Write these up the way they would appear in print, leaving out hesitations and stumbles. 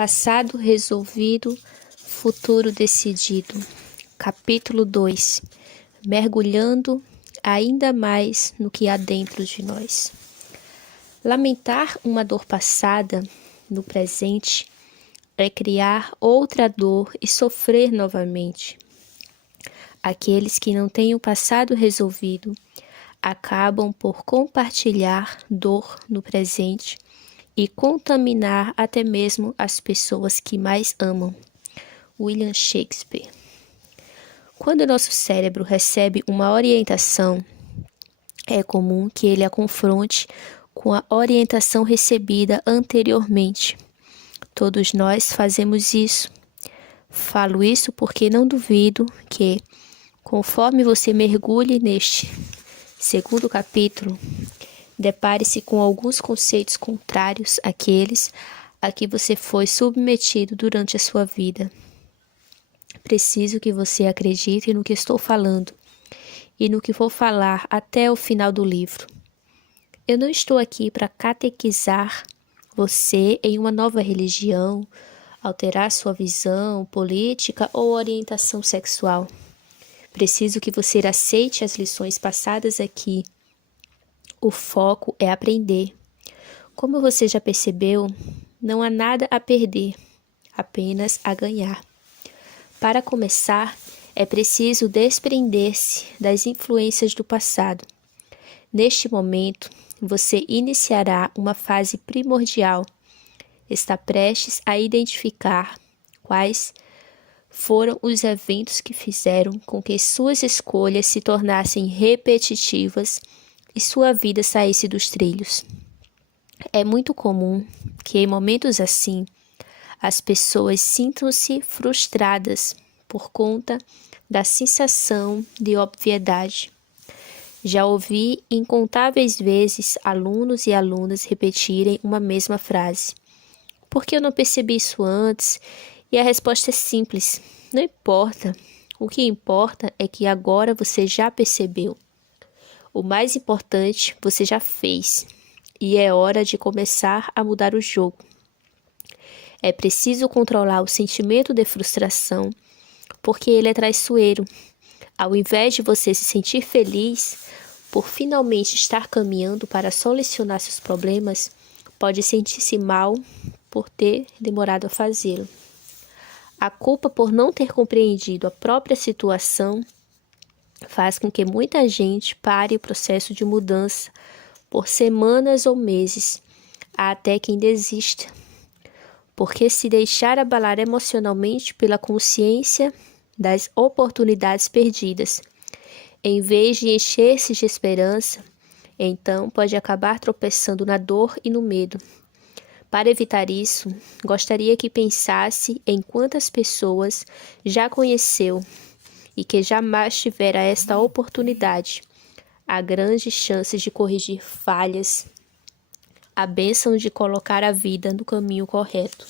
Passado resolvido, futuro decidido. Capítulo 2. Mergulhando ainda mais no que há dentro de nós. Lamentar uma dor passada no presente é criar outra dor e sofrer novamente. Aqueles que não têm o passado resolvido acabam por compartilhar dor no presente e contaminar até mesmo as pessoas que mais amam. William Shakespeare. Quando nosso cérebro recebe uma orientação, é comum que ele a confronte com a orientação recebida anteriormente. Todos nós fazemos isso. Falo isso porque não duvido que, conforme você mergulhe neste segundo capítulo, depare-se com alguns conceitos contrários àqueles a que você foi submetido durante a sua vida. Preciso que você acredite no que estou falando e no que vou falar até o final do livro. Eu não estou aqui para catequizar você em uma nova religião, alterar sua visão política ou orientação sexual. Preciso que você aceite as lições passadas aqui. O foco é aprender. Como você já percebeu, não há nada a perder, apenas a ganhar. Para começar, é preciso desprender-se das influências do passado. Neste momento, você iniciará uma fase primordial. Está prestes a identificar quais foram os eventos que fizeram com que suas escolhas se tornassem repetitivas e sua vida saísse dos trilhos. É muito comum que em momentos assim, as pessoas sintam-se frustradas por conta da sensação de obviedade. Já ouvi incontáveis vezes alunos e alunas repetirem uma mesma frase. Por que eu não percebi isso antes? E a resposta é simples: não importa. O que importa é que agora você já percebeu. O mais importante você já fez. E é hora de começar a mudar o jogo. É preciso controlar o sentimento de frustração, porque ele é traiçoeiro. Ao invés de você se sentir feliz por finalmente estar caminhando para solucionar seus problemas, pode sentir-se mal por ter demorado a fazê-lo. A culpa por não ter compreendido a própria situação faz com que muita gente pare o processo de mudança por semanas ou meses, até quem desista. Porque se deixar abalar emocionalmente pela consciência das oportunidades perdidas, em vez de encher-se de esperança, então pode acabar tropeçando na dor e no medo. Para evitar isso, gostaria que pensasse em quantas pessoas já conheceu e que jamais tivera esta oportunidade. Há grandes chances de corrigir falhas, a bênção de colocar a vida no caminho correto.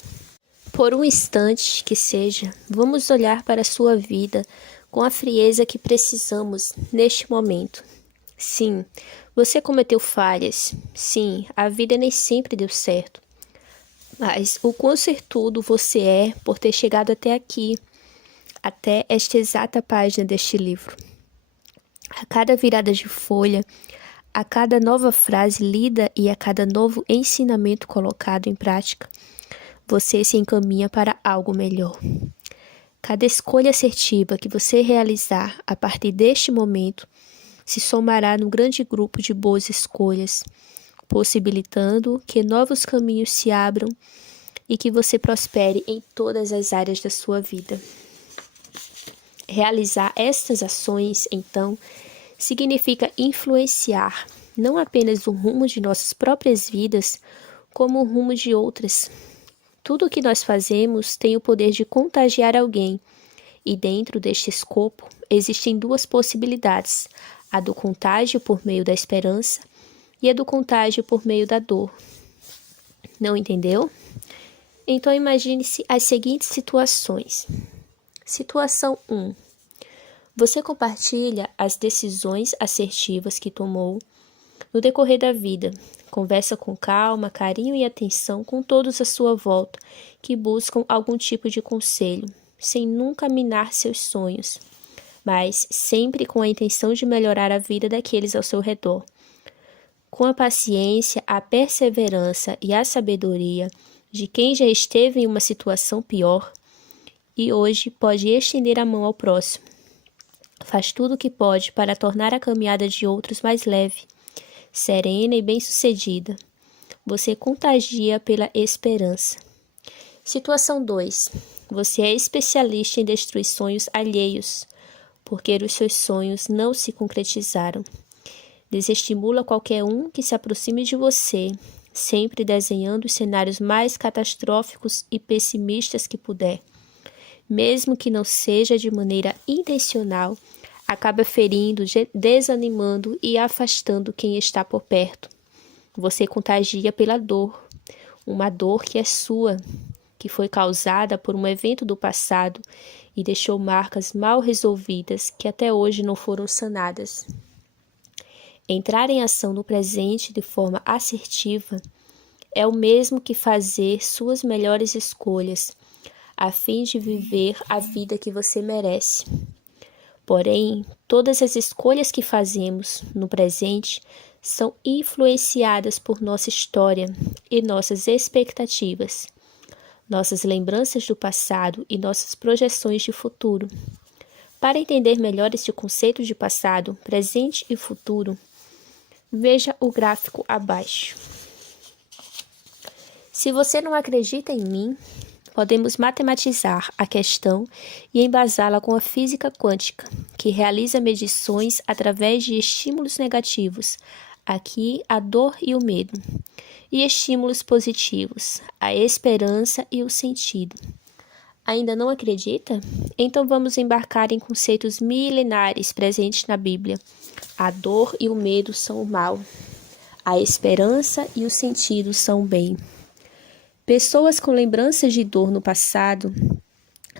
Por um instante que seja, vamos olhar para a sua vida com a frieza que precisamos neste momento. Sim, você cometeu falhas. Sim, a vida nem sempre deu certo. Mas o quão sortudo você é por ter chegado até aqui, até esta exata página deste livro. A cada virada de folha, a cada nova frase lida e a cada novo ensinamento colocado em prática, você se encaminha para algo melhor. Cada escolha assertiva que você realizar a partir deste momento se somará num grande grupo de boas escolhas, possibilitando que novos caminhos se abram e que você prospere em todas as áreas da sua vida. Realizar estas ações, então, significa influenciar não apenas o rumo de nossas próprias vidas, como o rumo de outras. Tudo o que nós fazemos tem o poder de contagiar alguém, e dentro deste escopo existem duas possibilidades: a do contágio por meio da esperança e a do contágio por meio da dor. Não entendeu? Então imagine-se as seguintes situações. Situação 1. Você compartilha as decisões assertivas que tomou no decorrer da vida, Conversa com calma, carinho e atenção com todos à sua volta, que buscam algum tipo de conselho, sem nunca minar seus sonhos, mas sempre com a intenção de melhorar a vida daqueles ao seu redor. Com a paciência, a perseverança e a sabedoria de quem já esteve em uma situação pior e hoje pode estender a mão ao próximo. Faz tudo o que pode para tornar a caminhada de outros mais leve, serena e bem-sucedida. Você contagia pela esperança. Situação 2. Você é especialista em destruir sonhos alheios, porque os seus sonhos não se concretizaram. Desestimula qualquer um que se aproxime de você, sempre desenhando os cenários mais catastróficos e pessimistas que puder. Mesmo que não seja de maneira intencional, acaba ferindo, desanimando e afastando quem está por perto. Você contagia pela dor, uma dor que é sua, que foi causada por um evento do passado e deixou marcas mal resolvidas que até hoje não foram sanadas. Entrar em ação no presente de forma assertiva é o mesmo que fazer suas melhores escolhas, a fim de viver a vida que você merece. Porém, todas as escolhas que fazemos no presente são influenciadas por nossa história e nossas expectativas, nossas lembranças do passado e nossas projeções de futuro. Para entender melhor este conceito de passado, presente e futuro, veja o gráfico abaixo. Se você não acredita em mim, podemos matematizar a questão e embasá-la com a física quântica, que realiza medições através de estímulos negativos, aqui a dor e o medo, e estímulos positivos, a esperança e o sentido. Ainda não acredita? Então vamos embarcar em conceitos milenares presentes na Bíblia. A dor e o medo são o mal, a esperança e o sentido são o bem. Pessoas com lembranças de dor no passado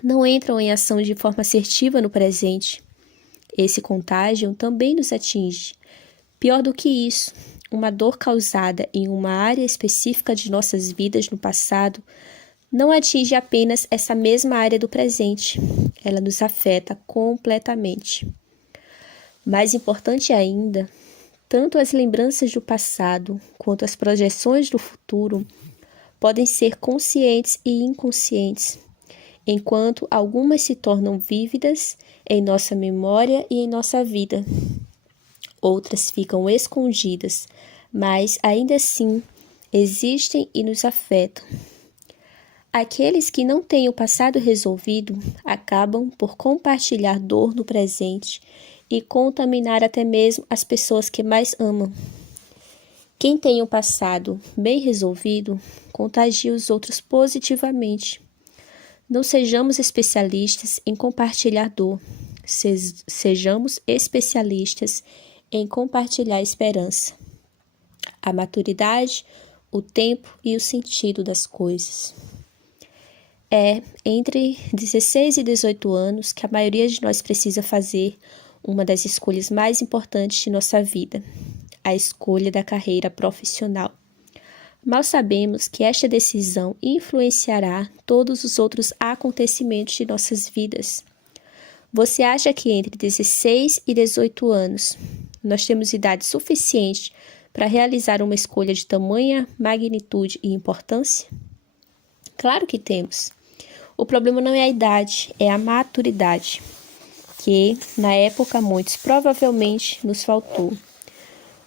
não entram em ação de forma assertiva no presente. Esse contágio também nos atinge. Pior do que isso, uma dor causada em uma área específica de nossas vidas no passado não atinge apenas essa mesma área do presente, ela nos afeta completamente. Mais importante ainda, tanto as lembranças do passado quanto as projeções do futuro podem ser conscientes e inconscientes, enquanto algumas se tornam vívidas em nossa memória e em nossa vida. Outras ficam escondidas, mas ainda assim existem e nos afetam. Aqueles que não têm o passado resolvido acabam por compartilhar dor no presente e contaminar até mesmo as pessoas que mais amam. Quem tem o passado bem resolvido, contagia os outros positivamente. Não sejamos especialistas em compartilhar dor, sejamos especialistas em compartilhar esperança. A maturidade, o tempo e o sentido das coisas. É entre 16 e 18 anos que a maioria de nós precisa fazer uma das escolhas mais importantes de nossa vida, a escolha da carreira profissional. Mal sabemos que esta decisão influenciará todos os outros acontecimentos de nossas vidas. Você acha que entre 16 e 18 anos nós temos idade suficiente para realizar uma escolha de tamanha magnitude e importância? Claro que temos. O problema não é a idade, é a maturidade, que na época muitos provavelmente nos faltou.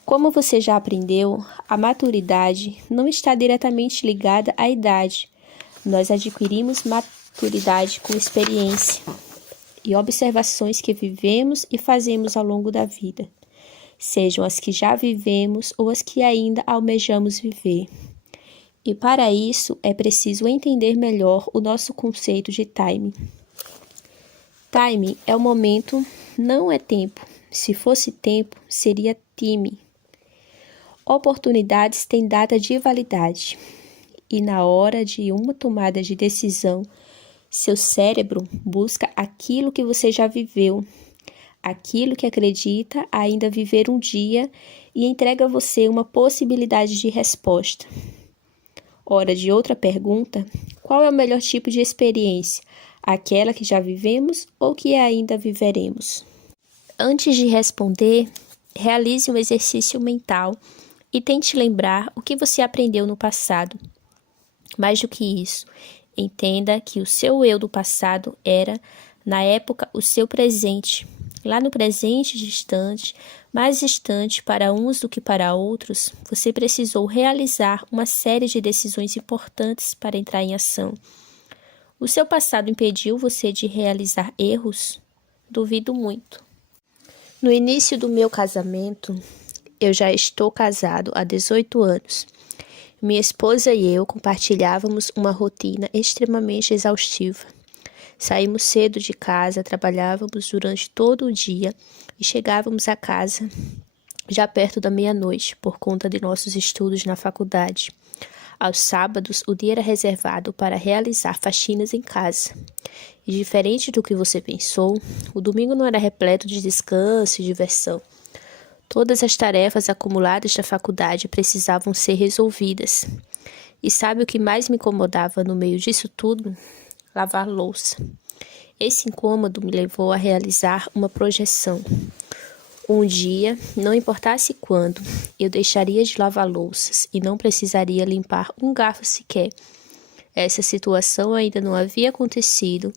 Como você já aprendeu, a maturidade não está diretamente ligada à idade. Nós adquirimos maturidade com experiência e observações que vivemos e fazemos ao longo da vida, sejam as que já vivemos ou as que ainda almejamos viver. E para isso é preciso entender melhor o nosso conceito de timing. Timing é o momento, não é tempo. Se fosse tempo, seria time. Oportunidades têm data de validade e na hora de uma tomada de decisão, seu cérebro busca aquilo que você já viveu, aquilo que acredita ainda viver um dia e entrega a você uma possibilidade de resposta. Hora de outra pergunta: qual é o melhor tipo de experiência? Aquela que já vivemos ou que ainda viveremos? Antes de responder, realize um exercício mental e tente lembrar o que você aprendeu no passado. Mais do que isso, entenda que o seu eu do passado era, na época, o seu presente. Lá no presente distante, mais distante para uns do que para outros, você precisou realizar uma série de decisões importantes para entrar em ação. O seu passado impediu você de realizar erros? Duvido muito. No início do meu casamento, eu já estou casado há 18 anos. Minha esposa e eu compartilhávamos uma rotina extremamente exaustiva. Saímos cedo de casa, trabalhávamos durante todo o dia e chegávamos a casa já perto da meia-noite por conta de nossos estudos na faculdade. Aos sábados, o dia era reservado para realizar faxinas em casa. E diferente do que você pensou, o domingo não era repleto de descanso e diversão. Todas as tarefas acumuladas da faculdade precisavam ser resolvidas. E sabe o que mais me incomodava no meio disso tudo? Lavar louça. Esse incômodo me levou a realizar uma projeção. Um dia, não importasse quando, eu deixaria de lavar louças e não precisaria limpar um garfo sequer. Essa situação ainda não havia acontecido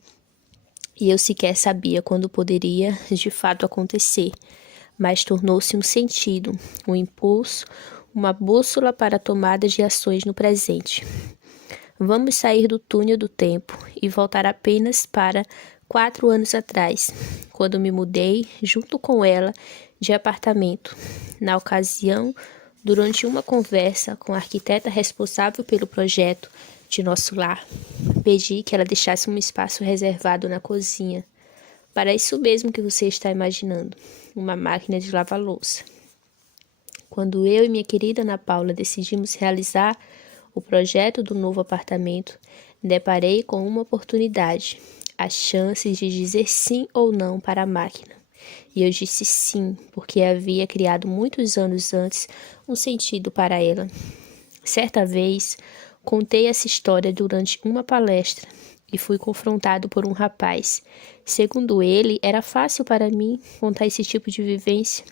e eu sequer sabia quando poderia de fato acontecer, mas tornou-se um sentido, um impulso, uma bússola para a tomada de ações no presente. Vamos sair do túnel do tempo e voltar apenas para 4 anos atrás, quando me mudei, junto com ela, de apartamento. Na ocasião, durante uma conversa com a arquiteta responsável pelo projeto de nosso lar, pedi que ela deixasse um espaço reservado na cozinha, para isso mesmo que você está imaginando, uma máquina de lavar louça. Quando eu e minha querida Ana Paula decidimos realizar o projeto do novo apartamento, deparei com uma oportunidade, as chances de dizer sim ou não para a máquina. E eu disse sim, porque havia criado muitos anos antes um sentido para ela. Certa vez, contei essa história durante uma palestra e fui confrontado por um rapaz. Segundo ele, era fácil para mim contar esse tipo de vivência,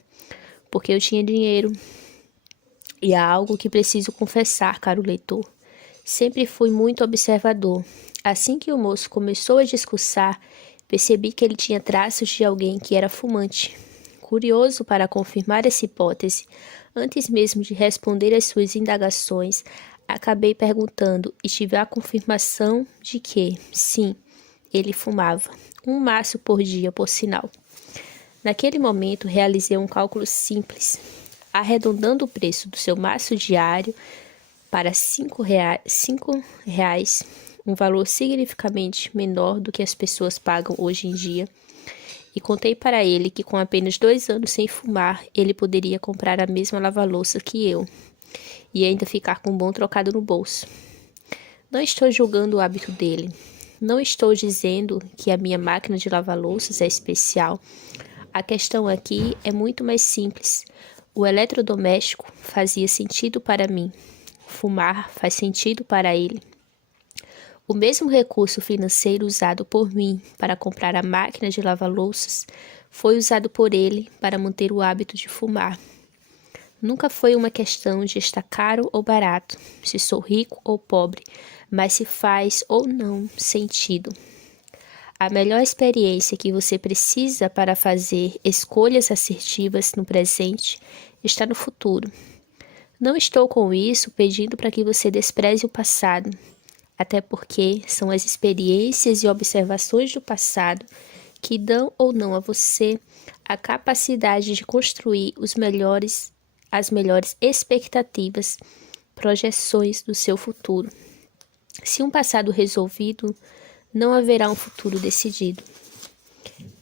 porque eu tinha dinheiro. E há algo que preciso confessar, caro leitor. Sempre fui muito observador. Assim que o moço começou a discursar, percebi que ele tinha traços de alguém que era fumante. Curioso para confirmar essa hipótese, antes mesmo de responder às suas indagações, acabei perguntando e tive a confirmação de que, sim, ele fumava. Um maço por dia, por sinal. Naquele momento, realizei um cálculo simples, arredondando o preço do seu maço diário para R$ 5, um valor significativamente menor do que as pessoas pagam hoje em dia, e contei para ele que com apenas 2 anos sem fumar, ele poderia comprar a mesma lava-louça que eu, e ainda ficar com um bom trocado no bolso. Não estou julgando o hábito dele. Não estou dizendo que a minha máquina de lavar louças é especial. A questão aqui é muito mais simples. O eletrodoméstico fazia sentido para mim. Fumar faz sentido para ele. O mesmo recurso financeiro usado por mim para comprar a máquina de lavar louças foi usado por ele para manter o hábito de fumar. Nunca foi uma questão de estar caro ou barato, se sou rico ou pobre, mas se faz ou não sentido. A melhor experiência que você precisa para fazer escolhas assertivas no presente está no futuro. Não estou com isso pedindo para que você despreze o passado, até porque são as experiências e observações do passado que dão ou não a você a capacidade de construir as melhores expectativas, projeções do seu futuro. Se um passado resolvido, não haverá um futuro decidido.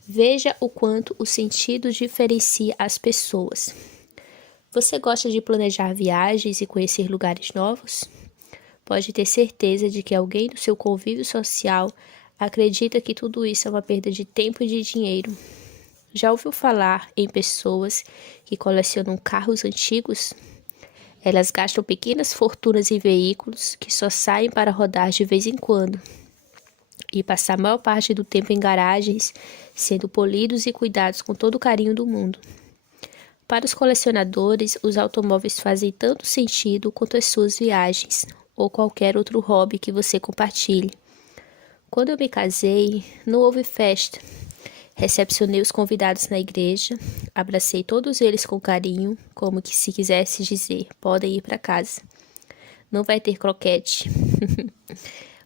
Veja o quanto o sentido diferencia as pessoas. Você gosta de planejar viagens e conhecer lugares novos? Pode ter certeza de que alguém do seu convívio social acredita que tudo isso é uma perda de tempo e de dinheiro. Já ouviu falar em pessoas que colecionam carros antigos? Elas gastam pequenas fortunas em veículos que só saem para rodar de vez em quando e passar a maior parte do tempo em garagens, sendo polidos e cuidados com todo o carinho do mundo. Para os colecionadores, os automóveis fazem tanto sentido quanto as suas viagens ou qualquer outro hobby que você compartilhe. Quando eu me casei, não houve festa. Recepcionei os convidados na igreja, abracei todos eles com carinho, como que se quisesse dizer, podem ir para casa. Não vai ter croquete.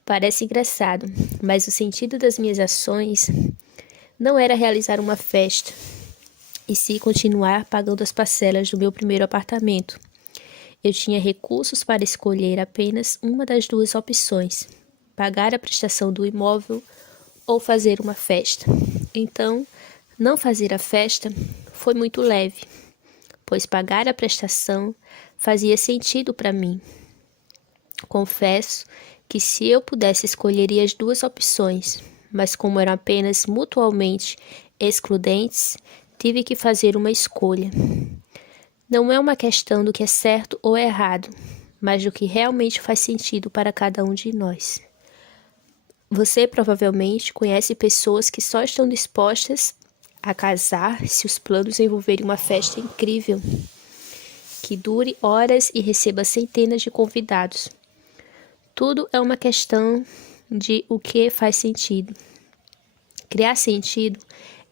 Parece engraçado, mas o sentido das minhas ações não era realizar uma festa, e sim continuar pagando as parcelas do meu primeiro apartamento. Eu tinha recursos para escolher apenas uma das duas opções, pagar a prestação do imóvel ou fazer uma festa. Então, não fazer a festa foi muito leve, pois pagar a prestação fazia sentido para mim. Confesso que se eu pudesse escolheria as duas opções, mas como eram apenas mutuamente excludentes, tive que fazer uma escolha. Não é uma questão do que é certo ou errado, mas do que realmente faz sentido para cada um de nós. Você provavelmente conhece pessoas que só estão dispostas a casar se os planos envolverem uma festa incrível, que dure horas e receba centenas de convidados. Tudo é uma questão de o que faz sentido. Criar sentido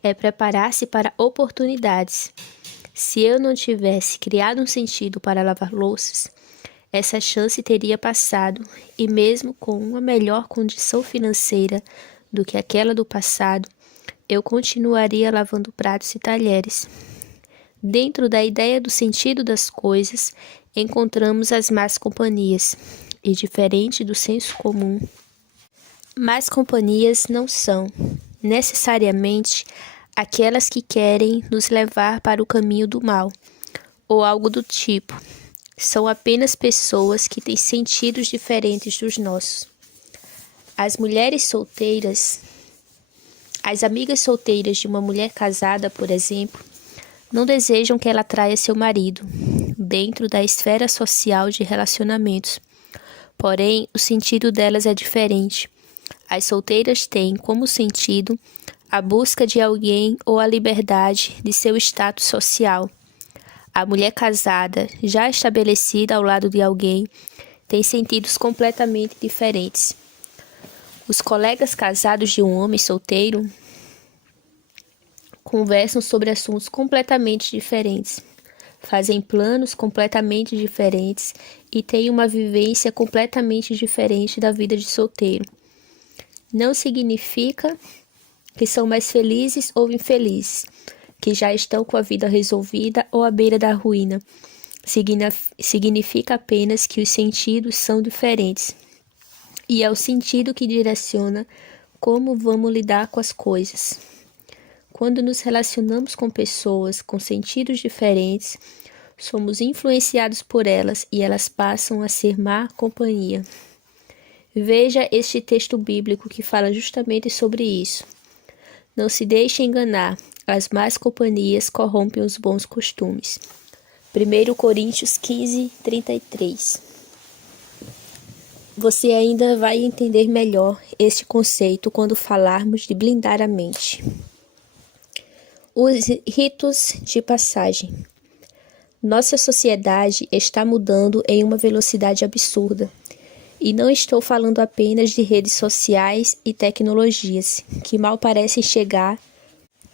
é preparar-se para oportunidades. Se eu não tivesse criado um sentido para lavar louças, essa chance teria passado, e mesmo com uma melhor condição financeira do que aquela do passado, eu continuaria lavando pratos e talheres. Dentro da ideia do sentido das coisas, encontramos as más companhias, e diferente do senso comum, más companhias não são, necessariamente, aquelas que querem nos levar para o caminho do mal, ou algo do tipo. São apenas pessoas que têm sentidos diferentes dos nossos. As mulheres solteiras, as amigas solteiras de uma mulher casada, por exemplo, não desejam que ela traia seu marido dentro da esfera social de relacionamentos. Porém, o sentido delas é diferente. As solteiras têm como sentido a busca de alguém ou a liberdade de seu status social. A mulher casada, já estabelecida ao lado de alguém, tem sentidos completamente diferentes. Os colegas casados de um homem solteiro conversam sobre assuntos completamente diferentes, fazem planos completamente diferentes e têm uma vivência completamente diferente da vida de solteiro. Não significa que são mais felizes ou infelizes, que já estão com a vida resolvida ou à beira da ruína. Significa apenas que os sentidos são diferentes. E é o sentido que direciona como vamos lidar com as coisas. Quando nos relacionamos com pessoas com sentidos diferentes, somos influenciados por elas e elas passam a ser má companhia. Veja este texto bíblico que fala justamente sobre isso. Não se deixe enganar, as más companhias corrompem os bons costumes. 1 Coríntios 15, 33. Você ainda vai entender melhor este conceito quando falarmos de blindar a mente. Os ritos de passagem. Nossa sociedade está mudando em uma velocidade absurda. E não estou falando apenas de redes sociais e tecnologias, que mal parecem chegar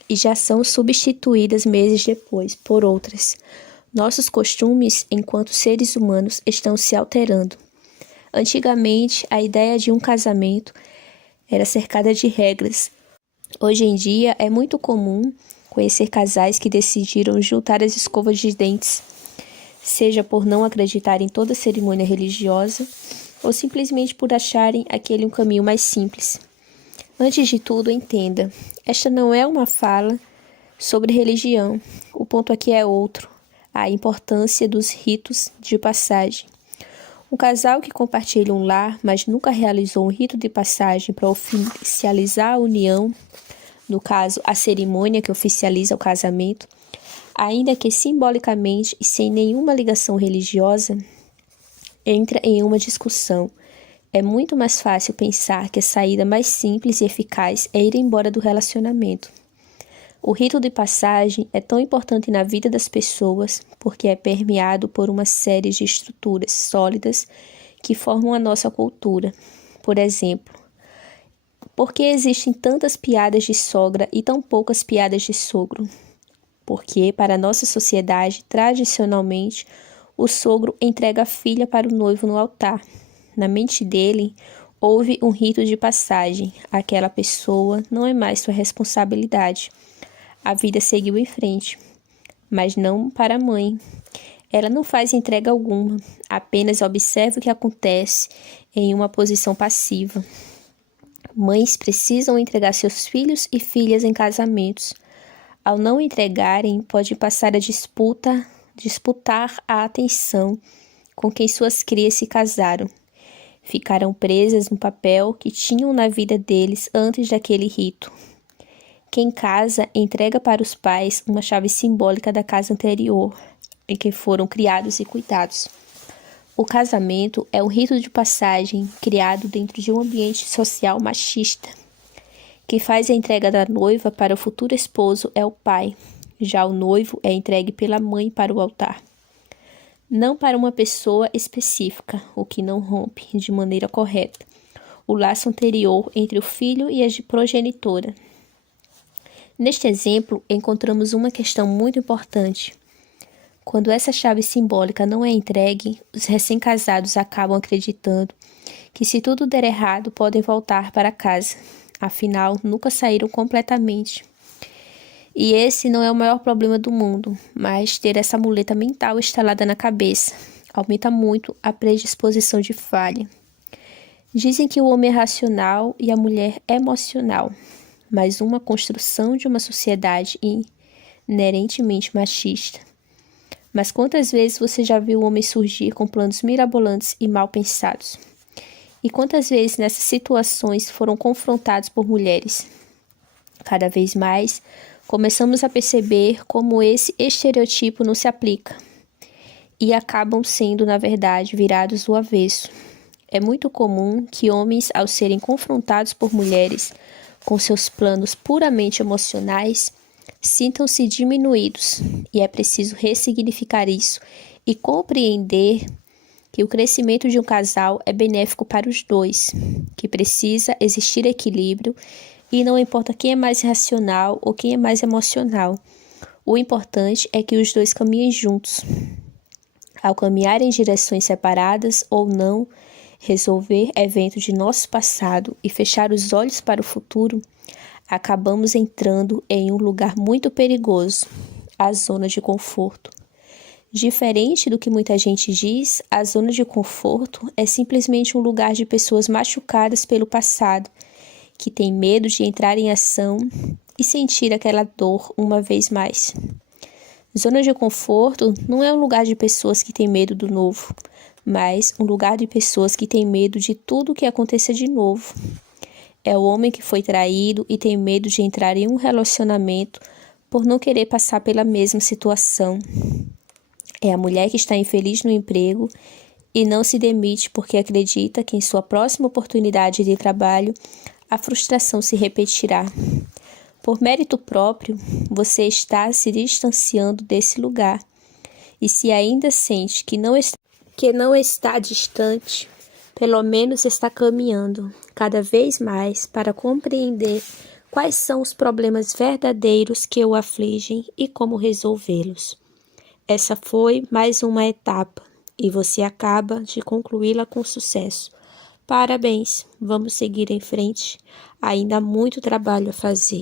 e já são substituídas meses depois por outras. Nossos costumes, enquanto seres humanos, estão se alterando. Antigamente, a ideia de um casamento era cercada de regras. Hoje em dia, é muito comum conhecer casais que decidiram juntar as escovas de dentes, seja por não acreditar em toda cerimônia religiosa, ou simplesmente por acharem aquele um caminho mais simples. Antes de tudo, entenda, esta não é uma fala sobre religião. O ponto aqui é outro, a importância dos ritos de passagem. Um casal que compartilha um lar, mas nunca realizou um rito de passagem para oficializar a união, no caso, a cerimônia que oficializa o casamento, ainda que simbolicamente e sem nenhuma ligação religiosa, entra em uma discussão. É muito mais fácil pensar que a saída mais simples e eficaz é ir embora do relacionamento. O rito de passagem é tão importante na vida das pessoas porque é permeado por uma série de estruturas sólidas que formam a nossa cultura. Por exemplo, por que existem tantas piadas de sogra e tão poucas piadas de sogro? Porque, para a nossa sociedade, tradicionalmente, o sogro entrega a filha para o noivo no altar. Na mente dele, houve um rito de passagem. Aquela pessoa não é mais sua responsabilidade. A vida seguiu em frente, mas não para a mãe. Ela não faz entrega alguma, apenas observa o que acontece em uma posição passiva. Mães precisam entregar seus filhos e filhas em casamentos. Ao não entregarem, pode passar a disputar a atenção com quem suas crias se casaram. Ficarão presas no papel que tinham na vida deles antes daquele rito. Quem casa entrega para os pais uma chave simbólica da casa anterior, em que foram criados e cuidados. O casamento é um rito de passagem criado dentro de um ambiente social machista. Quem faz a entrega da noiva para o futuro esposo é o pai. Já o noivo é entregue pela mãe para o altar. Não para uma pessoa específica, o que não rompe, de maneira correta, o laço anterior entre o filho e a progenitora. Neste exemplo, encontramos uma questão muito importante. Quando essa chave simbólica não é entregue, os recém-casados acabam acreditando que se tudo der errado, podem voltar para casa. Afinal, nunca saíram completamente. E esse não é o maior problema do mundo, mas ter essa muleta mental instalada na cabeça aumenta muito a predisposição de falha. Dizem que o homem é racional e a mulher é emocional, mas uma construção de uma sociedade inerentemente machista. Mas quantas vezes você já viu o homem surgir com planos mirabolantes e mal pensados? E quantas vezes nessas situações foram confrontados por mulheres? Cada vez mais, começamos a perceber como esse estereotipo não se aplica e acabam sendo, na verdade, virados do avesso. É muito comum que homens, ao serem confrontados por mulheres com seus planos puramente emocionais, sintam-se diminuídos, e é preciso ressignificar isso e compreender que o crescimento de um casal é benéfico para os dois, que precisa existir equilíbrio e não importa quem é mais racional ou quem é mais emocional. O importante é que os dois caminhem juntos. Ao caminhar em direções separadas ou não, resolver eventos de nosso passado e fechar os olhos para o futuro, acabamos entrando em um lugar muito perigoso, a zona de conforto. Diferente do que muita gente diz, a zona de conforto é simplesmente um lugar de pessoas machucadas pelo passado, que têm medo de entrar em ação e sentir aquela dor uma vez mais. Zona de conforto não é um lugar de pessoas que têm medo do novo, mas um lugar de pessoas que têm medo de tudo que aconteça de novo. É o homem que foi traído e tem medo de entrar em um relacionamento por não querer passar pela mesma situação. É a mulher que está infeliz no emprego e não se demite porque acredita que em sua próxima oportunidade de trabalho a frustração se repetirá. Por mérito próprio, você está se distanciando desse lugar. E se ainda sente que não está distante, pelo menos está caminhando cada vez mais para compreender quais são os problemas verdadeiros que o afligem e como resolvê-los. Essa foi mais uma etapa e você acaba de concluí-la com sucesso. Parabéns, vamos seguir em frente. Ainda há muito trabalho a fazer.